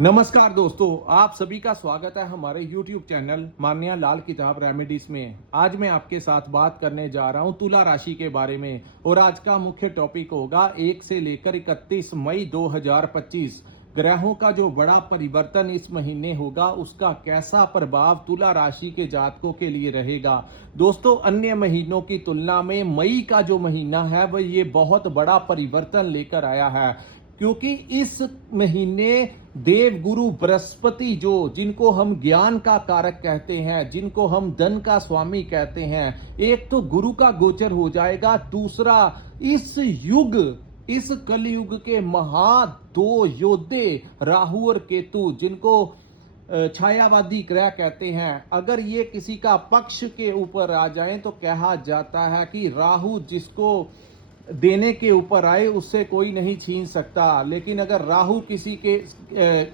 नमस्कार दोस्तों, आप सभी का स्वागत है हमारे YouTube चैनल मान्या लाल किताब रेमेडीज में। आज मैं आपके साथ बात करने जा रहा हूं तुला राशि के बारे में और आज का मुख्य टॉपिक होगा 1 से लेकर 31 मई 2025 ग्रहों का जो बड़ा परिवर्तन इस महीने होगा उसका कैसा प्रभाव तुला राशि के जातकों के लिए रहेगा। दोस्तों, अन्य महीनों की तुलना में मई का जो महीना है वह ये बहुत बड़ा परिवर्तन लेकर आया है, क्योंकि इस महीने देवगुरु बृहस्पति जो जिनको हम ज्ञान का कारक कहते हैं, जिनको हम धन का स्वामी कहते हैं, एक तो गुरु का गोचर हो जाएगा, दूसरा इस कलयुग के महा दो योद्धे राहु और केतु जिनको छायावादी ग्रह कहते हैं, अगर ये किसी का पक्ष के ऊपर आ जाएं तो कहा जाता है कि राहु जिसको देने के ऊपर आए उससे कोई नहीं छीन सकता। लेकिन अगर राहु किसी के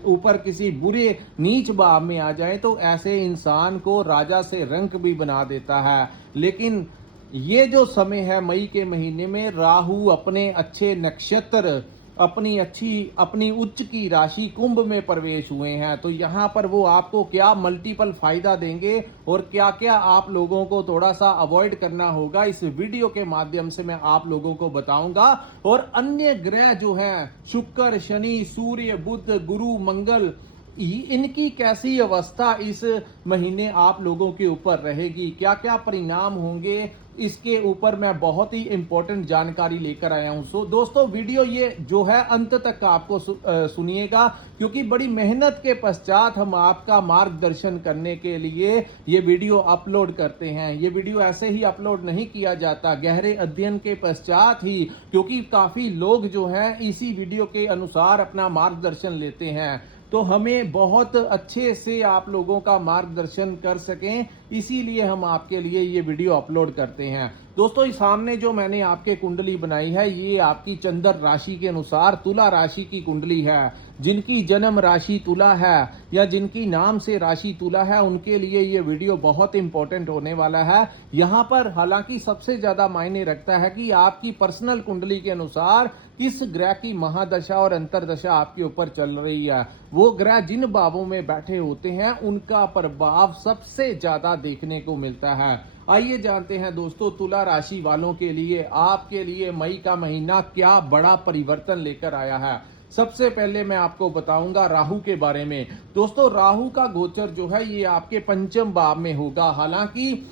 ऊपर किसी बुरे नीच भाव में आ जाए तो ऐसे इंसान को राजा से रंक भी बना देता है। लेकिन ये जो समय है मई के महीने में, राहु अपने अच्छे नक्षत्र अपनी उच्च की राशि कुंभ में प्रवेश हुए हैं, तो यहाँ पर वो आपको क्या मल्टीपल फायदा देंगे और क्या क्या आप लोगों को थोड़ा सा अवॉइड करना होगा, इस वीडियो के माध्यम से मैं आप लोगों को बताऊंगा। और अन्य ग्रह जो हैं शुक्र, शनि, सूर्य, बुध, गुरु, मंगल, इनकी कैसी अवस्था इस महीने आप लोगों के ऊपर रहेगी, क्या क्या परिणाम होंगे, इसके ऊपर मैं बहुत ही इंपॉर्टेंट जानकारी लेकर आया हूं। सो दोस्तों, वीडियो ये जो है अंत तक आपको सुनिएगा, क्योंकि बड़ी मेहनत के पश्चात हम आपका मार्गदर्शन करने के लिए ये वीडियो अपलोड करते हैं। ये वीडियो ऐसे ही अपलोड नहीं किया जाता, गहरे अध्ययन के पश्चात ही, क्योंकि काफी लोग जो हैं इसी वीडियो के अनुसार अपना मार्गदर्शन लेते हैं, तो हमें बहुत अच्छे से आप लोगों का मार्गदर्शन कर सकें, इसीलिए हम आपके लिए ये वीडियो अपलोड करते हैं। दोस्तों, इस सामने जो मैंने आपके कुंडली बनाई है ये आपकी चंद्र राशि के अनुसार तुला राशि की कुंडली है। जिनकी जन्म राशि तुला है या जिनकी नाम से राशि तुला है उनके लिए ये वीडियो बहुत इंपॉर्टेंट होने वाला है। यहाँ पर हालांकि सबसे ज्यादा मायने रखता है कि आपकी पर्सनल कुंडली के अनुसार किस ग्रह की महादशा और अंतरदशा आपके ऊपर चल रही है। वो ग्रह जिन भावों में बैठे होते हैं उनका प्रभाव सबसे ज्यादा देखने को मिलता है। आइए जानते हैं दोस्तों, तुला राशि वालों के लिए आपके लिए मई का महीना क्या बड़ा परिवर्तन लेकर आया है। सबसे पहले मैं आपको बताऊंगा राहु के बारे में। दोस्तों, राहु का गोचर जो है ये आपके पंचम भाव में होगा। हालांकि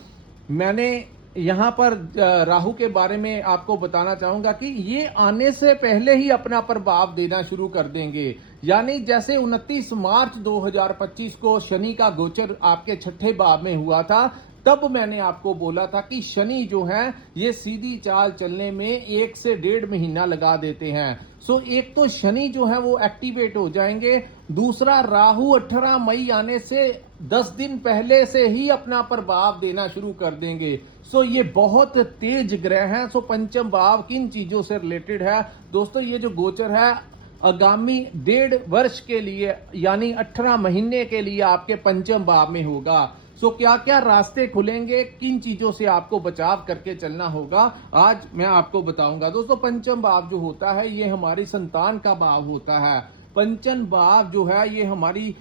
मैंने यहां पर राहु के बारे में आपको बताना चाहूंगा कि ये आने से पहले ही अपना प्रभाव देना शुरू कर देंगे। यानी जैसे 29 मार्च 2025 को शनि का गोचर आपके छठे भाव में हुआ था, तब मैंने आपको बोला था कि शनि जो है ये सीधी चाल चलने में 1 से 1.5 महीना लगा देते हैं। सो एक तो शनि जो है वो एक्टिवेट हो जाएंगे, दूसरा राहु 18 मई आने से 10 दिन पहले से ही अपना प्रभाव देना शुरू कर देंगे। सो ये बहुत तेज ग्रह हैं। सो पंचम भाव किन चीजों से रिलेटेड है दोस्तों, ये जो गोचर है आगामी 1.5 वर्ष के लिए यानी 18 महीने के लिए आपके पंचम भाव में होगा। सो क्या क्या रास्ते खुलेंगे, किन चीजों से आपको बचाव करके चलना होगा, आज मैं आपको बताऊंगा। दोस्तों, पंचम भाव जो होता है ये हमारी संतान का भाव होता है। पंचम भाव जो है ये हमारी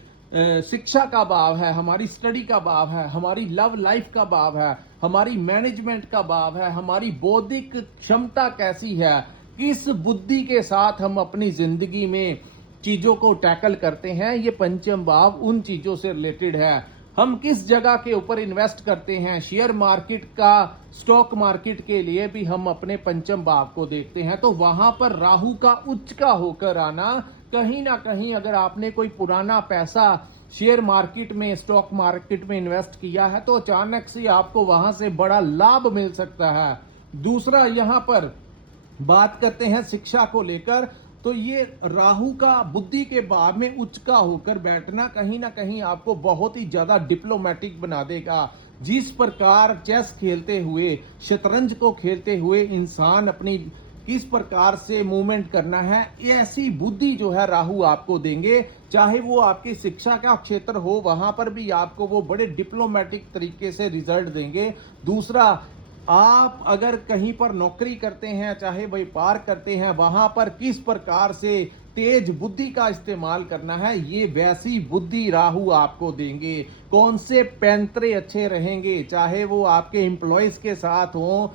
शिक्षा का भाव है, हमारी स्टडी का भाव है, हमारी लव लाइफ का भाव है, हमारी मैनेजमेंट का भाव है, हमारी बौद्धिक क्षमता कैसी है, किस बुद्धि के साथ हम अपनी जिंदगी में चीजों को टैकल करते हैं, ये पंचम भाव उन चीजों से रिलेटेड है। हम किस जगह के ऊपर इन्वेस्ट करते हैं, शेयर मार्केट का, स्टॉक मार्केट के लिए भी हम अपने पंचम भाव को देखते हैं। तो वहां पर राहु का उच्च का होकर आना, कहीं ना कहीं अगर आपने कोई पुराना पैसा शेयर मार्केट में, स्टॉक मार्केट में इन्वेस्ट किया है तो अचानक से आपको वहां से बड़ा लाभ मिल सकता है। दूसरा, यहां पर बात करते हैं शिक्षा को लेकर, तो ये राहु का बुद्धि के भाव में उच्च का होकर बैठना कहीं ना कहीं आपको बहुत ही ज्यादा डिप्लोमेटिक बना देगा। जिस प्रकार चेस खेलते हुए, शतरंज को खेलते हुए इंसान अपनी किस प्रकार से मूवमेंट करना है, ऐसी बुद्धि जो है राहु आपको देंगे। चाहे वो आपकी शिक्षा का क्षेत्र हो, वहां पर भी आपको वो बड़े डिप्लोमेटिक तरीके से रिजल्ट देंगे। दूसरा, आप अगर कहीं पर नौकरी करते हैं, चाहे व्यापार करते हैं, वहां पर किस प्रकार से तेज बुद्धि का इस्तेमाल करना है, ये वैसी बुद्धि राहु आपको देंगे। कौन से पैंतरे अच्छे रहेंगे, चाहे वो आपके एम्प्लॉयज के साथ हो,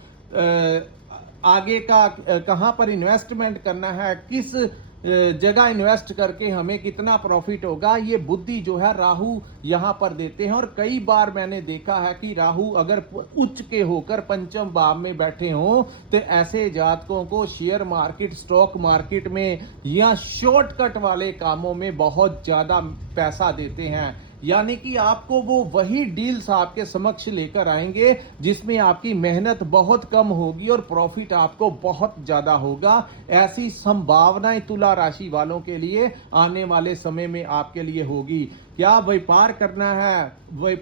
आगे का कहां पर इन्वेस्टमेंट करना है, किस जगह इन्वेस्ट करके हमें कितना प्रॉफिट होगा, ये बुद्धि जो है राहु यहां पर देते हैं। और कई बार मैंने देखा है कि राहु अगर उच्च के होकर पंचम भाव में बैठे हों तो ऐसे जातकों को शेयर मार्केट, स्टॉक मार्केट में या शॉर्टकट वाले कामों में बहुत ज्यादा पैसा देते हैं। यानी कि आपको वो वही डील्स आपके समक्ष लेकर आएंगे जिसमें आपकी मेहनत बहुत कम होगी और प्रॉफिट आपको बहुत ज्यादा होगा। ऐसी संभावनाएं तुला राशि वालों के लिए आने वाले समय में आपके लिए होगी। क्या व्यापार करना है,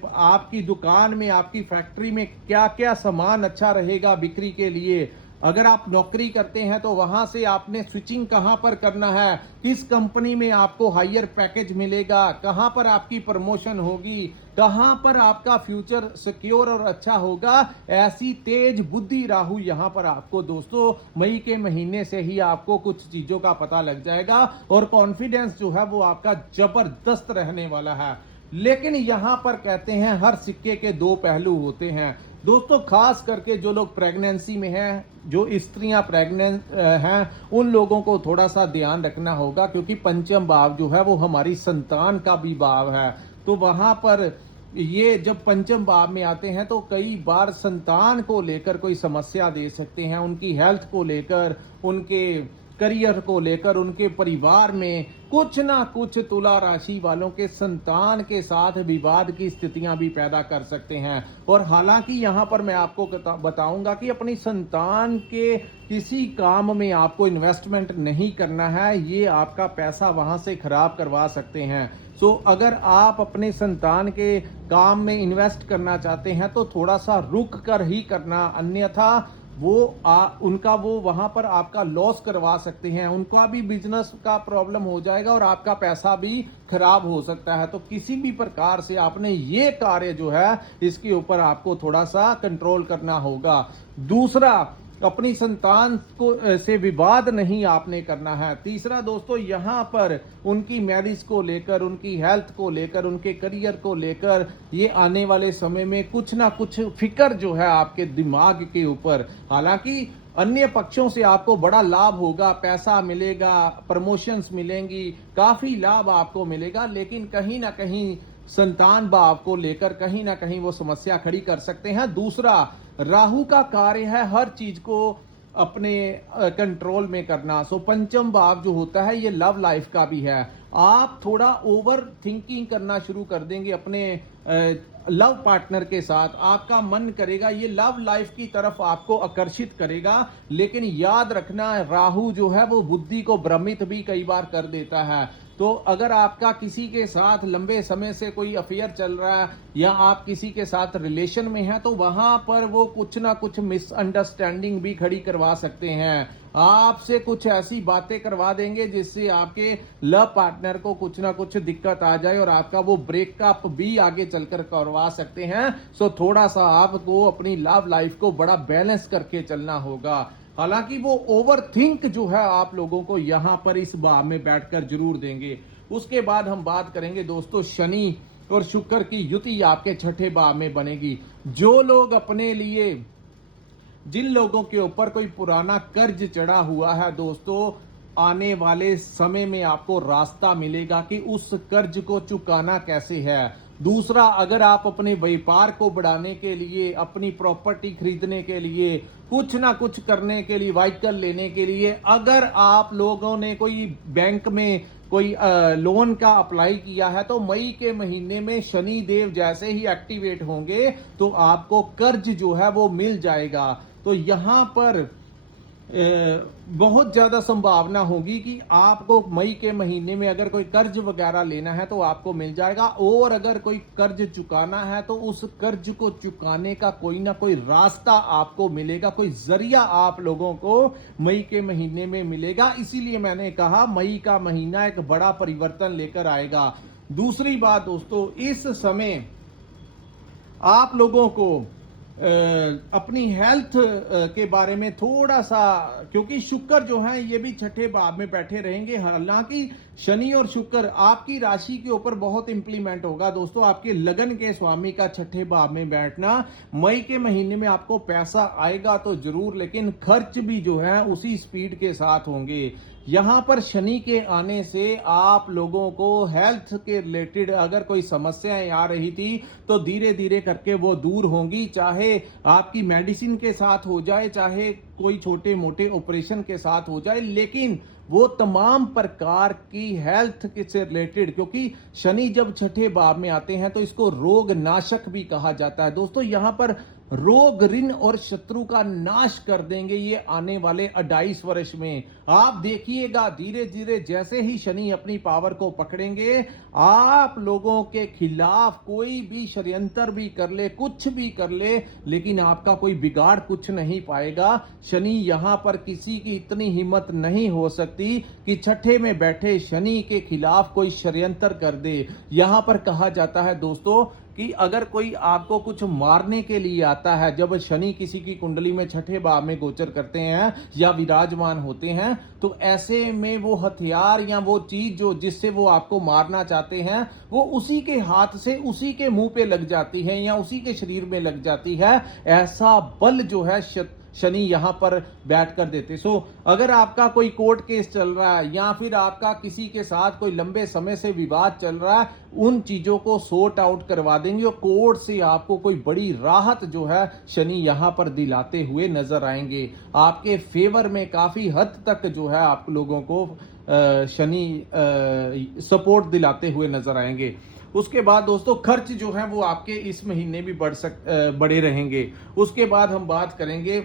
आपकी दुकान में, आपकी फैक्ट्री में क्या क्या सामान अच्छा रहेगा बिक्री के लिए। अगर आप नौकरी करते हैं तो वहां से आपने स्विचिंग कहां पर करना है, किस कंपनी में आपको हायर पैकेज मिलेगा, कहां पर आपकी प्रमोशन होगी, कहां पर आपका फ्यूचर सिक्योर और अच्छा होगा। ऐसी तेज बुद्धि राहु यहां पर आपको दोस्तों मई के महीने से ही आपको कुछ चीजों का पता लग जाएगा और कॉन्फिडेंस जो है वो आपका जबरदस्त रहने वाला है। लेकिन यहां पर कहते हैं हर सिक्के के दो पहलू होते हैं दोस्तों। खास करके जो लोग प्रेगनेंसी में हैं, जो स्त्रियां प्रेग्नेंट हैं, उन लोगों को थोड़ा सा ध्यान रखना होगा, क्योंकि पंचम भाव जो है वो हमारी संतान का भी भाव है। तो वहां पर ये जब पंचम भाव में आते हैं तो कई बार संतान को लेकर कोई समस्या दे सकते हैं, उनकी हेल्थ को लेकर, उनके करियर को लेकर, उनके परिवार में कुछ ना कुछ तुला राशि वालों के संतान के साथ विवाद की स्थितियां भी पैदा कर सकते हैं। और हालांकि यहां पर मैं आपको बताऊंगा कि अपनी संतान के किसी काम में आपको इन्वेस्टमेंट नहीं करना है, ये आपका पैसा वहां से खराब करवा सकते हैं। सो अगर आप अपने संतान के काम में इन्वेस्ट करना चाहते हैं तो थोड़ा सा रुक कर ही करना, अन्यथा उनका वो वहां पर आपका लॉस करवा सकते हैं, उनका भी बिजनेस का प्रॉब्लम हो जाएगा और आपका पैसा भी खराब हो सकता है। तो किसी भी प्रकार से आपने ये कार्य जो है इसके ऊपर आपको थोड़ा सा कंट्रोल करना होगा। दूसरा, अपनी संतान को से विवाद नहीं आपने करना है। तीसरा दोस्तों, यहां पर उनकी मैरिज को लेकर, उनकी हेल्थ को लेकर, उनके करियर को लेकर ये आने वाले समय में कुछ ना कुछ फिक्र जो है आपके दिमाग के ऊपर। हालांकि अन्य पक्षों से आपको बड़ा लाभ होगा, पैसा मिलेगा, प्रमोशंस मिलेंगी, काफी लाभ आपको मिलेगा, लेकिन कहीं ना कहीं संतान भाव को लेकर कहीं ना कहीं वो समस्या खड़ी कर सकते हैं। दूसरा, राहु का कार्य है हर चीज को अपने कंट्रोल में करना। सो पंचम भाव जो होता है ये लव लाइफ का भी है। आप थोड़ा ओवर थिंकिंग करना शुरू कर देंगे अपने लव पार्टनर के साथ, आपका मन करेगा, ये लव लाइफ की तरफ आपको आकर्षित करेगा। लेकिन याद रखना, राहु जो है वो बुद्धि को भ्रमित भी कई बार कर देता है। तो अगर आपका किसी के साथ लंबे समय से कोई अफेयर चल रहा है या आप किसी के साथ रिलेशन में हैं तो वहां पर वो कुछ ना कुछ मिसअंडरस्टैंडिंग भी खड़ी करवा सकते हैं, आपसे कुछ ऐसी बातें करवा देंगे जिससे आपके लव पार्टनर को कुछ ना कुछ दिक्कत आ जाए और आपका वो ब्रेकअप भी आगे चलकर करवा सकते हैं। सो थोड़ा सा आपको अपनी लव लाइफ को बड़ा बैलेंस करके चलना होगा। हालांकि वो ओवर थिंक जो है आप लोगों को यहां पर इस भाव में बैठकर जरूर देंगे। उसके बाद हम बात करेंगे दोस्तों, शनि और शुक्र की युति आपके छठे भाव में बनेगी। जो लोग अपने लिए, जिन लोगों के ऊपर कोई पुराना कर्ज चढ़ा हुआ है दोस्तों, आने वाले समय में आपको रास्ता मिलेगा कि उस कर्ज को चुकाना कैसे है। दूसरा, अगर आप अपने व्यापार को बढ़ाने के लिए, अपनी प्रॉपर्टी खरीदने के लिए, कुछ ना कुछ करने के लिए, व्हीकल लेने के लिए अगर आप लोगों ने कोई बैंक में कोई लोन का अप्लाई किया है तो मई के महीने में शनि देव जैसे ही एक्टिवेट होंगे तो आपको कर्ज जो है वो मिल जाएगा। तो यहां पर बहुत ज्यादा संभावना होगी कि आपको मई के महीने में अगर कोई कर्ज वगैरह लेना है तो आपको मिल जाएगा, और अगर कोई कर्ज चुकाना है तो उस कर्ज को चुकाने का कोई ना कोई रास्ता आपको मिलेगा, कोई जरिया आप लोगों को मई के महीने में मिलेगा। इसीलिए मैंने कहा मई का महीना एक बड़ा परिवर्तन लेकर आएगा। दूसरी बात दोस्तों, इस समय आप लोगों को अपनी हेल्थ के बारे में थोड़ा सा, क्योंकि शुक्र जो है ये भी छठे भाव में बैठे रहेंगे। हालांकि शनि और शुक्र आपकी राशि के ऊपर बहुत इंप्लीमेंट होगा दोस्तों। आपके लगन के स्वामी का छठे भाव में बैठना, मई के महीने में आपको पैसा आएगा तो जरूर, लेकिन खर्च भी जो है उसी स्पीड के साथ होंगे। यहां पर शनि के आने से आप लोगों को हेल्थ के रिलेटेड अगर कोई समस्याएं आ रही थी तो धीरे धीरे करके वो दूर होंगी। चाहे आपकी मेडिसिन के साथ हो जाए, चाहे कोई छोटे मोटे ऑपरेशन के साथ हो जाए, लेकिन वो तमाम प्रकार की हेल्थ से रिलेटेड, क्योंकि शनि जब छठे भाव में आते हैं तो इसको रोग नाशक भी कहा जाता है दोस्तों। यहां पर रोग, ऋण और शत्रु का नाश कर देंगे ये आने वाले 28 वर्ष में। आप देखिएगा धीरे धीरे जैसे ही शनि अपनी पावर को पकड़ेंगे, आप लोगों के खिलाफ कोई भी षड्यंत्र भी कर ले, कुछ भी कर ले, लेकिन आपका कोई बिगाड़ कुछ नहीं पाएगा। शनि यहां पर किसी की इतनी हिम्मत नहीं हो सकती कि छठे में बैठे शनि के खिलाफ कोई षड्यंत्र कर दे। यहां पर कहा जाता है दोस्तों कि अगर कोई आपको कुछ मारने के लिए आता है, जब शनि किसी की कुंडली में छठे भाव में गोचर करते हैं या विराजमान होते हैं, तो ऐसे में वो हथियार या वो चीज जो जिससे वो आपको मारना चाहते हैं, वो उसी के हाथ से उसी के मुंह पे लग जाती है या उसी के शरीर में लग जाती है। ऐसा बल जो है शनि यहां पर बैठ कर देते। सो अगर आपका कोई कोर्ट केस चल रहा है या फिर आपका किसी के साथ कोई लंबे समय से विवाद चल रहा है, उन चीजों को सॉर्ट आउट करवा देंगे और कोर्ट से आपको कोई बड़ी राहत जो है शनि यहां पर दिलाते हुए नजर आएंगे। आपके फेवर में काफी हद तक जो है आप लोगों को शनि सपोर्ट दिलाते हुए नजर आएंगे। उसके बाद दोस्तों खर्च जो है वो आपके इस महीने भी बढ़े रहेंगे। उसके बाद हम बात करेंगे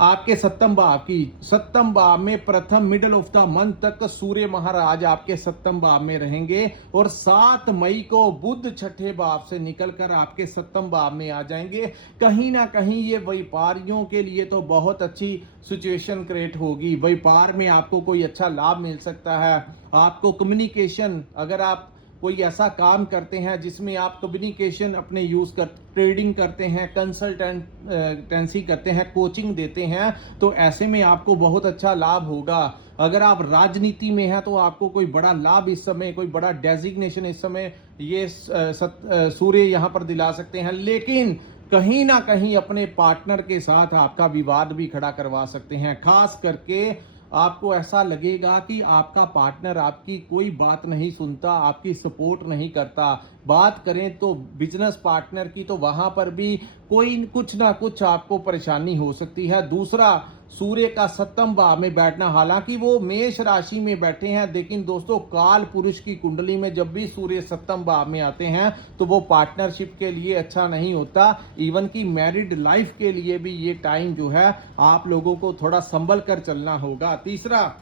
आपके सप्तम भाव की। सप्तम भाव में प्रथम मिडल ऑफ द मंथ तक सूर्य महाराज आपके सप्तम भाव में रहेंगे और 7 मई को बुध छठे भाव से निकलकर आपके सप्तम भाव में आ जाएंगे। कहीं ना कहीं ये व्यापारियों के लिए तो बहुत अच्छी सिचुएशन क्रिएट होगी। व्यापार में आपको कोई अच्छा लाभ मिल सकता है। आपको कम्युनिकेशन, अगर आप कोई ऐसा काम करते हैं जिसमें आप कम्युनिकेशन अपने यूज कर, ट्रेडिंग करते हैं, कंसल्टेंसी करते हैं, कोचिंग देते हैं, तो ऐसे में आपको बहुत अच्छा लाभ होगा। अगर आप राजनीति में हैं तो आपको कोई बड़ा लाभ इस समय, कोई बड़ा डेजिग्नेशन इस समय ये सूर्य यहां पर दिला सकते हैं। लेकिन कहीं ना कहीं अपने पार्टनर के साथ आपका विवाद भी खड़ा करवा सकते हैं। खास करके आपको ऐसा लगेगा कि आपका पार्टनर आपकी कोई बात नहीं सुनता, आपकी सपोर्ट नहीं करता। बात करें तो बिजनेस पार्टनर की, तो वहां पर भी कोई कुछ ना कुछ आपको परेशानी हो सकती है। दूसरा, सूर्य का सप्तम भाव में बैठना, हालांकि वो मेष राशि में बैठे हैं, लेकिन दोस्तों काल पुरुष की कुंडली में जब भी सूर्य सप्तम भाव में आते हैं तो वो पार्टनरशिप के लिए अच्छा नहीं होता। इवन की मैरिड लाइफ के लिए भी ये टाइम जो है आप लोगों को थोड़ा संभल कर चलना होगा। तीसरा,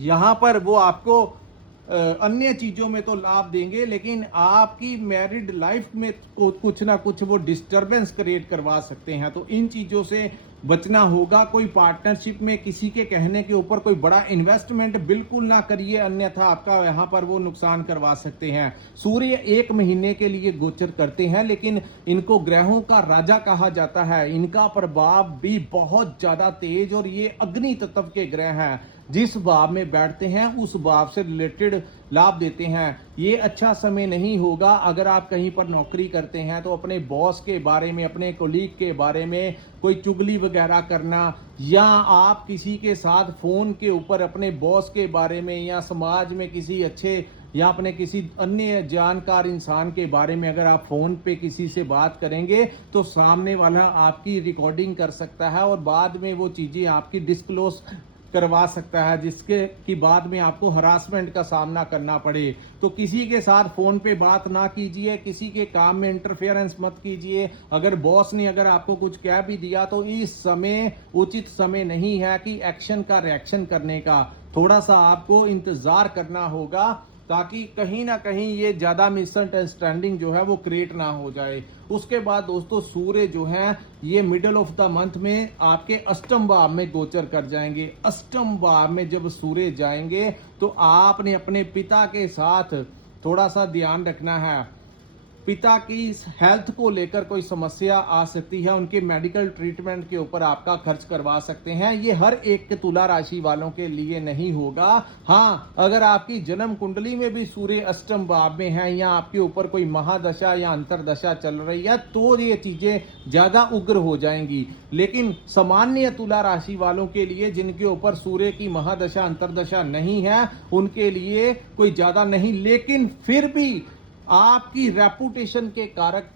यहां पर वो आपको अन्य चीजों में तो लाभ देंगे, लेकिन आपकी मैरिड लाइफ में कुछ ना कुछ वो डिस्टरबेंस क्रिएट करवा सकते हैं। तो इन चीजों से बचना होगा। कोई पार्टनरशिप में किसी के कहने के ऊपर कोई बड़ा इन्वेस्टमेंट बिल्कुल ना करिए, अन्यथा आपका यहां पर वो नुकसान करवा सकते हैं। सूर्य 1 महीने के लिए गोचर करते हैं, लेकिन इनको ग्रहों का राजा कहा जाता है। इनका प्रभाव भी बहुत ज्यादा तेज, और ये अग्नि तत्व के ग्रह हैं। जिस भाव में बैठते हैं उस भाव से रिलेटेड लाभ देते हैं। ये अच्छा समय नहीं होगा अगर आप कहीं पर नौकरी करते हैं तो अपने बॉस के बारे में, अपने कोलीग के बारे में कोई चुगली वगैरह करना, या आप किसी के साथ फोन के ऊपर अपने बॉस के बारे में या समाज में किसी अच्छे या अपने किसी अन्य जानकार इंसान के बारे में अगर आप फोन पे किसी से बात करेंगे तो सामने वाला आपकी रिकॉर्डिंग कर सकता है और बाद में वो चीजें आपकी डिस्क्लोज करवा सकता है, जिसके की बाद में आपको हरासमेंट का सामना करना पड़े। तो किसी के साथ फोन पे बात ना कीजिए, किसी के काम में इंटरफेरेंस मत कीजिए। अगर बॉस ने अगर आपको कुछ कह भी दिया तो इस समय उचित समय नहीं है कि एक्शन का रिएक्शन करने का। थोड़ा सा आपको इंतजार करना होगा ताकि कहीं ना कहीं ये ज्यादा मिसअंडरस्टैंडिंग जो है वो क्रिएट ना हो जाए। उसके बाद दोस्तों सूर्य जो है ये मिडल ऑफ द मंथ में आपके अष्टम भाव में गोचर कर जाएंगे। अष्टम भाव में जब सूर्य जाएंगे तो आपने अपने पिता के साथ थोड़ा सा ध्यान रखना है। पिता की हेल्थ को लेकर कोई समस्या आ सकती है, उनके मेडिकल ट्रीटमेंट के ऊपर आपका खर्च करवा सकते हैं। ये हर एक तुला राशि वालों के लिए नहीं होगा। हाँ, अगर आपकी जन्म कुंडली में भी सूर्य अष्टम भाव में है या आपके ऊपर कोई महादशा या अंतरदशा चल रही है तो ये चीजें ज्यादा उग्र हो जाएंगी। लेकिन सामान्य तुला राशि वालों के लिए जिनके ऊपर सूर्य की महादशा अंतरदशा नहीं है उनके लिए कोई ज्यादा नहीं, लेकिन फिर भी आपकी रेपुटेशन के कारक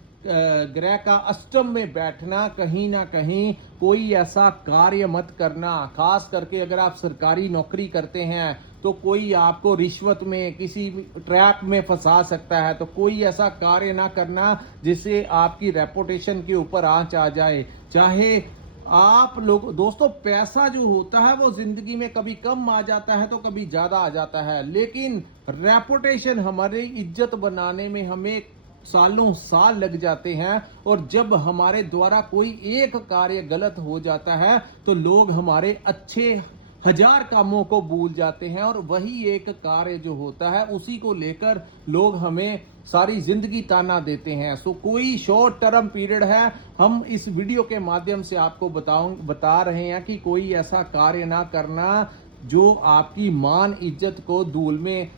ग्रह का अष्टम में बैठना, कहीं ना कहीं कोई ऐसा कार्य मत करना। खास करके अगर आप सरकारी नौकरी करते हैं तो कोई आपको रिश्वत में किसी ट्रैप में फंसा सकता है, तो कोई ऐसा कार्य ना करना जिससे आपकी रेपुटेशन के ऊपर आंच आ जाए। चाहे आप लोग दोस्तों, पैसा जो होता है वो जिंदगी में कभी कम आ जाता है तो कभी ज्यादा आ जाता है, लेकिन रेपुटेशन, हमारी इज्जत बनाने में हमें सालों साल लग जाते हैं। और जब हमारे द्वारा कोई एक कार्य गलत हो जाता है तो लोग हमारे अच्छे 1000 कामों को भूल जाते हैं, और वही एक कार्य जो होता है उसी को लेकर लोग हमें सारी जिंदगी ताना देते हैं। सो कोई शॉर्ट टर्म पीरियड है, हम इस वीडियो के माध्यम से आपको बता रहे हैं कि कोई ऐसा कार्य ना करना जो आपकी मान इज्जत को धूल में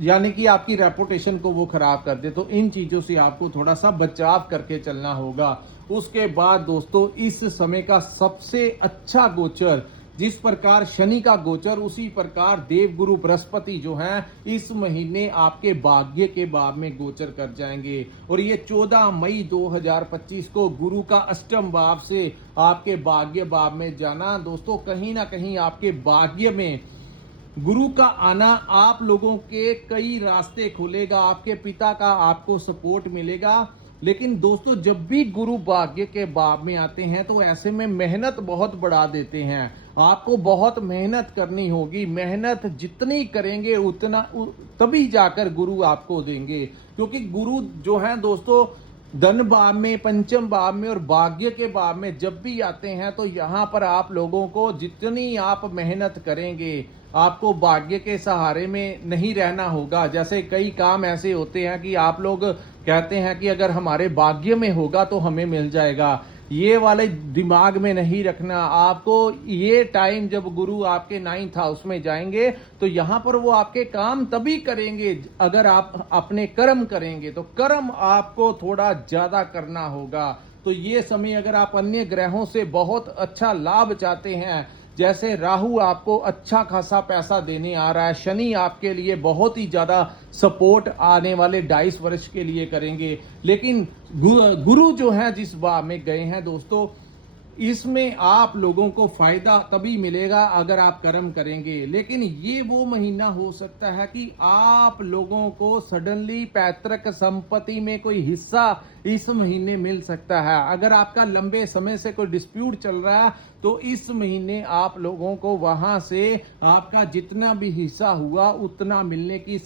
यानी कि आपकी रेपुटेशन को वो खराब कर दे। तो इन चीजों से आपको थोड़ा सा बचाव करके चलना होगा। उसके बाद दोस्तों, इस समय का सबसे अच्छा गोचर, जिस प्रकार शनि का गोचर उसी प्रकार देवगुरु बृहस्पति जो हैं इस महीने आपके भाग्य के भाव में गोचर कर जाएंगे। और ये 14 मई 2025 को गुरु का अष्टम भाव से आपके भाग्य भाव में जाना, दोस्तों कहीं ना कहीं आपके भाग्य में गुरु का आना आप लोगों के कई रास्ते खोलेगा, आपके पिता का आपको सपोर्ट मिलेगा। लेकिन दोस्तों, जब भी गुरु भाग्य के भाव में आते हैं तो ऐसे में मेहनत बहुत बढ़ा देते हैं। आपको बहुत मेहनत करनी होगी, मेहनत जितनी करेंगे उतना तभी जाकर गुरु आपको देंगे। क्योंकि गुरु जो है दोस्तों धन भाव में, पंचम भाव में और भाग्य के भाव में जब भी आते हैं तो यहाँ पर आप लोगों को जितनी आप मेहनत करेंगे आपको भाग्य के सहारे में नहीं रहना होगा। जैसे कई काम ऐसे होते हैं कि आप लोग कहते हैं कि अगर हमारे भाग्य में होगा तो हमें मिल जाएगा, ये वाले दिमाग में नहीं रखना। आपको ये टाइम जब गुरु आपके 9th हाउस में जाएंगे तो यहां पर वो आपके काम तभी करेंगे अगर आप अपने कर्म करेंगे, तो कर्म आपको थोड़ा ज्यादा करना होगा। तो ये समय अगर आप अन्य ग्रहों से बहुत अच्छा लाभ चाहते हैं, जैसे राहु आपको अच्छा खासा पैसा देने आ रहा है, शनि आपके लिए बहुत ही ज्यादा सपोर्ट आने वाले 22 वर्ष के लिए करेंगे, लेकिन गुरु जो है जिस भाव में गए हैं दोस्तों, इसमें आप लोगों को फायदा तभी मिलेगा अगर आप कर्म करेंगे। लेकिन ये वो महीना हो सकता है कि आप लोगों को सडनली पैतृक संपत्ति में कोई हिस्सा इस महीने मिल सकता है। अगर आपका लंबे समय से कोई डिस्प्यूट चल रहा है तो इस महीने आप लोगों को वहां से आपका जितना भी हिस्सा हुआ उतना मिलने की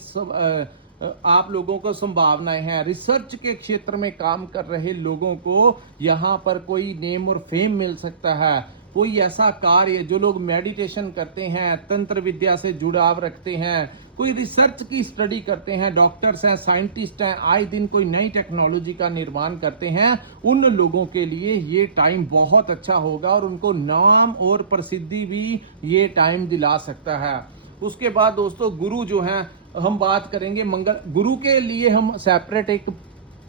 आप लोगों को संभावनाएं हैं। रिसर्च के क्षेत्र में काम कर रहे लोगों को यहाँ पर कोई नेम और फेम मिल सकता है। कोई ऐसा कार्य, जो लोग मेडिटेशन करते हैं, तंत्र विद्या से जुड़ाव रखते हैं, कोई रिसर्च की स्टडी करते हैं, डॉक्टर्स हैं, साइंटिस्ट हैं, आए दिन कोई नई टेक्नोलॉजी का निर्माण करते हैं, उन लोगों के लिए ये टाइम बहुत अच्छा होगा और उनको नाम और प्रसिद्धि भी ये टाइम दिला सकता है। उसके बाद दोस्तों, गुरु जो हैं, हम बात करेंगे मंगल गुरु के लिए हम सेपरेट एक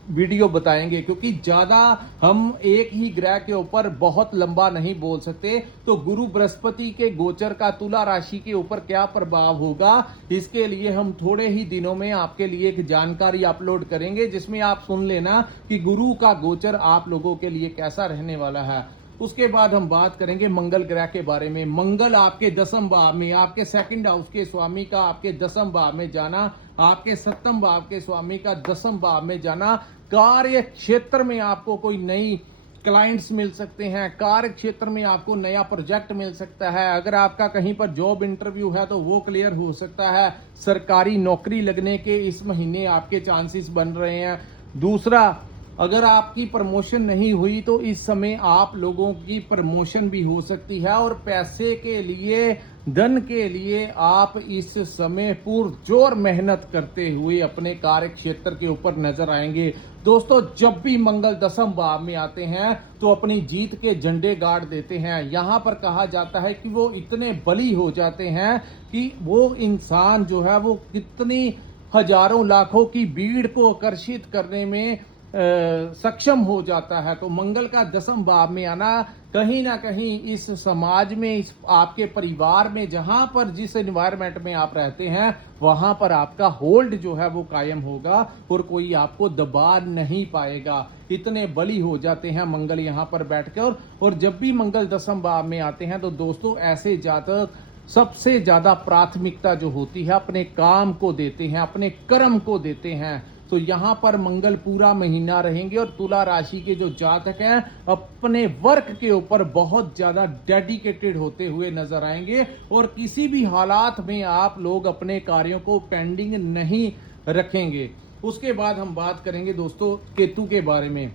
वीडियो बताएंगे, क्योंकि ज्यादा हम एक ही ग्रह के ऊपर बहुत लंबा नहीं बोल सकते। तो गुरु बृहस्पति के गोचर का तुला राशि के ऊपर क्या प्रभाव होगा, इसके लिए हम थोड़े ही दिनों में आपके लिए एक जानकारी अपलोड करेंगे, जिसमें आप सुन लेना कि गुरु का गोचर आप लोगों के लिए कैसा रहने वाला है। उसके बाद हम बात करेंगे मंगल ग्रह के बारे में। मंगल आपके 10th भाव में, आपके 2nd हाउस के स्वामी का आपके 10th भाव में जाना, आपके 7th भाव के स्वामी का 10th भाव में जाना, कार्य क्षेत्र में आपको कोई नई क्लाइंट्स मिल सकते हैं, कार्य क्षेत्र में आपको नया प्रोजेक्ट मिल सकता है। अगर आपका कहीं पर जॉब इंटरव्यू है तो वो क्लियर हो सकता है। सरकारी नौकरी लगने के इस महीने आपके चांसेस बन रहे हैं। दूसरा, अगर आपकी प्रमोशन नहीं हुई तो इस समय आप लोगों की प्रमोशन भी हो सकती है और पैसे के लिए, धन के लिए आप इस समय पुरजोर मेहनत करते हुए अपने कार्य क्षेत्र के ऊपर नजर आएंगे। दोस्तों, जब भी मंगल दसम भाव में आते हैं तो अपनी जीत के झंडे गाड़ देते हैं। यहां पर कहा जाता है कि वो इतने बली हो जाते हैं कि वो इंसान जो है वो कितनी हजारों लाखों की भीड़ को आकर्षित करने में सक्षम हो जाता है। तो मंगल का दसम भाव में आना कहीं ना कहीं इस समाज में, इस आपके परिवार में, जहां पर जिस एनवायरनमेंट में आप रहते हैं वहां पर आपका होल्ड जो है वो कायम होगा और कोई आपको दबा नहीं पाएगा। इतने बली हो जाते हैं मंगल यहां पर बैठकर। और जब भी मंगल दसम भाव में आते हैं तो दोस्तों ऐसे जातक सबसे ज्यादा प्राथमिकता जो होती है अपने काम को देते हैं, अपने कर्म को देते हैं। तो यहां पर मंगल पूरा महीना रहेंगे और तुला राशि के जो जातक हैं अपने वर्क के ऊपर बहुत ज्यादा डेडिकेटेड होते हुए नजर आएंगे और किसी भी हालात में आप लोग अपने कार्यों को पेंडिंग नहीं रखेंगे। उसके बाद हम बात करेंगे दोस्तों केतु के बारे में।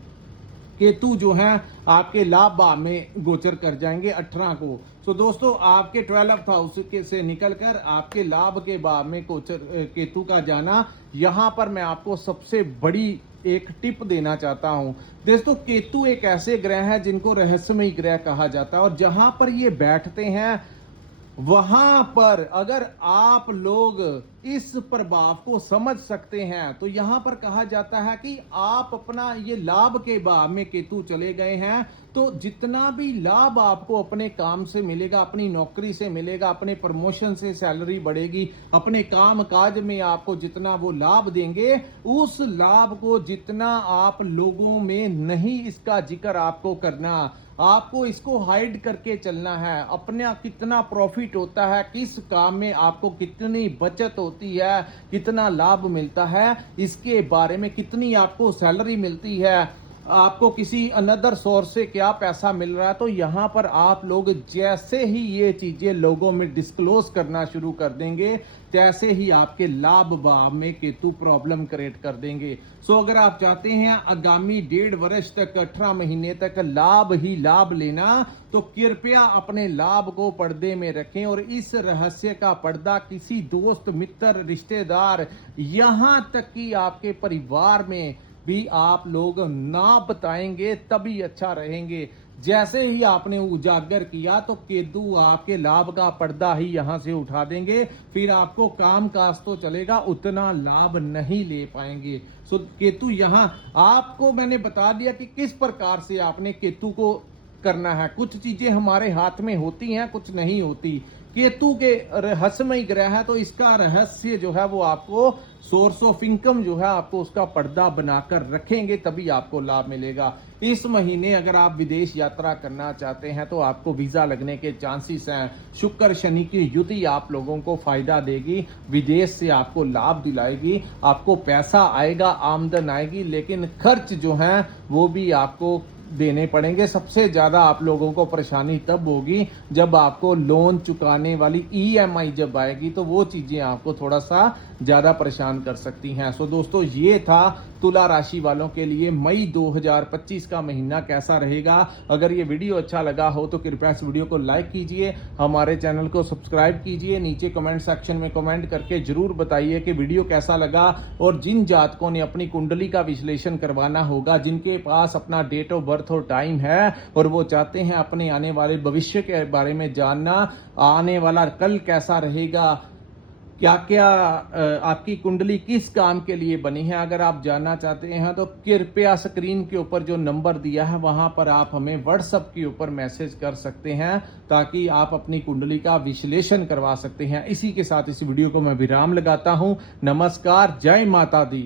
केतु जो है आपके लाभ भाव में गोचर कर जाएंगे 18 को। तो दोस्तों आपके 12th हाउस से निकलकर आपके लाभ के भाव में गोचर केतु का जाना, यहां पर मैं आपको सबसे बड़ी एक टिप देना चाहता हूं। दोस्तों केतु एक ऐसे ग्रह है जिनको रहस्यमय ग्रह कहा जाता है और जहां पर ये बैठते हैं वहां पर अगर आप लोग इस प्रभाव को समझ सकते हैं तो यहां पर कहा जाता है कि आप अपना ये लाभ के भाव में केतु चले गए हैं तो जितना भी लाभ आपको अपने काम से मिलेगा, अपनी नौकरी से मिलेगा, अपने प्रमोशन से सैलरी बढ़ेगी, अपने काम काज में आपको जितना वो लाभ देंगे, उस लाभ को जितना आप लोगों में नहीं इसका जिक्र आपको करना, आपको इसको हाइड करके चलना है। अपना कितना प्रॉफिट होता है, किस काम में आपको कितनी बचत होती है, कितना लाभ मिलता है, इसके बारे में कितनी आपको सैलरी मिलती है, आपको किसी अनदर सोर्स से क्या पैसा मिल रहा है, तो यहां पर आप लोग जैसे ही ये चीजें लोगों में डिस्क्लोज करना शुरू कर देंगे तैसे ही आपके लाभ भाव में केतु प्रॉब्लम क्रिएट कर देंगे। सो अगर आप चाहते हैं आगामी 1.5 वर्ष तक, 18 महीने तक लाभ ही लाभ लेना, तो कृपया अपने लाभ को पर्दे में रखें और इस रहस्य का पर्दा किसी दोस्त, मित्र, रिश्तेदार, यहां तक कि आपके परिवार में भी आप लोग ना बताएंगे तभी अच्छा रहेंगे। जैसे ही आपने उजागर किया तो केतु आपके लाभ का पर्दा ही यहां से उठा देंगे, फिर आपको काम काज तो चलेगा, उतना लाभ नहीं ले पाएंगे। सो केतु यहां आपको मैंने बता दिया कि किस प्रकार से आपने केतु को करना है। कुछ चीजें हमारे हाथ में होती हैं, कुछ नहीं होती। केतु के रहस्यमय ग्रह है तो इसका रहस्य जो है वो आपको सोर्स ऑफ इनकम जो है आपको उसका पर्दा बनाकर रखेंगे तभी आपको लाभ मिलेगा। इस महीने अगर आप विदेश यात्रा करना चाहते हैं तो आपको वीजा लगने के चांसेस हैं। शुक्र शनि की युति आप लोगों को फायदा देगी, विदेश से आपको लाभ दिलाएगी, आपको पैसा आएगा, आमदन आएगी, लेकिन खर्च जो है वो भी आपको देने पड़ेंगे। सबसे ज्यादा आप लोगों को परेशानी तब होगी जब आपको लोन चुकाने वाली EMI जब आएगी, तो वो चीजें आपको थोड़ा सा ज्यादा परेशान कर सकती हैं। सो दोस्तों ये था तुला राशि वालों के लिए मई 2025 का महीना कैसा रहेगा। अगर ये वीडियो अच्छा लगा हो तो कृपया इस वीडियो को लाइक कीजिए, हमारे चैनल को सब्सक्राइब कीजिए, नीचे कमेंट सेक्शन में कमेंट करके जरूर बताइए कि वीडियो कैसा लगा। और जिन जातकों ने अपनी कुंडली का विश्लेषण करवाना होगा, जिनके पास अपना डेट ऑफ बर्थ और टाइम है और वो चाहते हैं अपने आने वाले भविष्य के बारे में जानना, आने वाला कल कैसा रहेगा, क्या क्या आपकी कुंडली किस काम के लिए बनी है, अगर आप जानना चाहते हैं तो कृपया स्क्रीन के ऊपर जो नंबर दिया है वहां पर आप हमें व्हाट्सएप के ऊपर मैसेज कर सकते हैं ताकि आप अपनी कुंडली का विश्लेषण करवा सकते हैं। इसी के साथ इस वीडियो को मैं विराम लगाता हूं। नमस्कार, जय माता दी।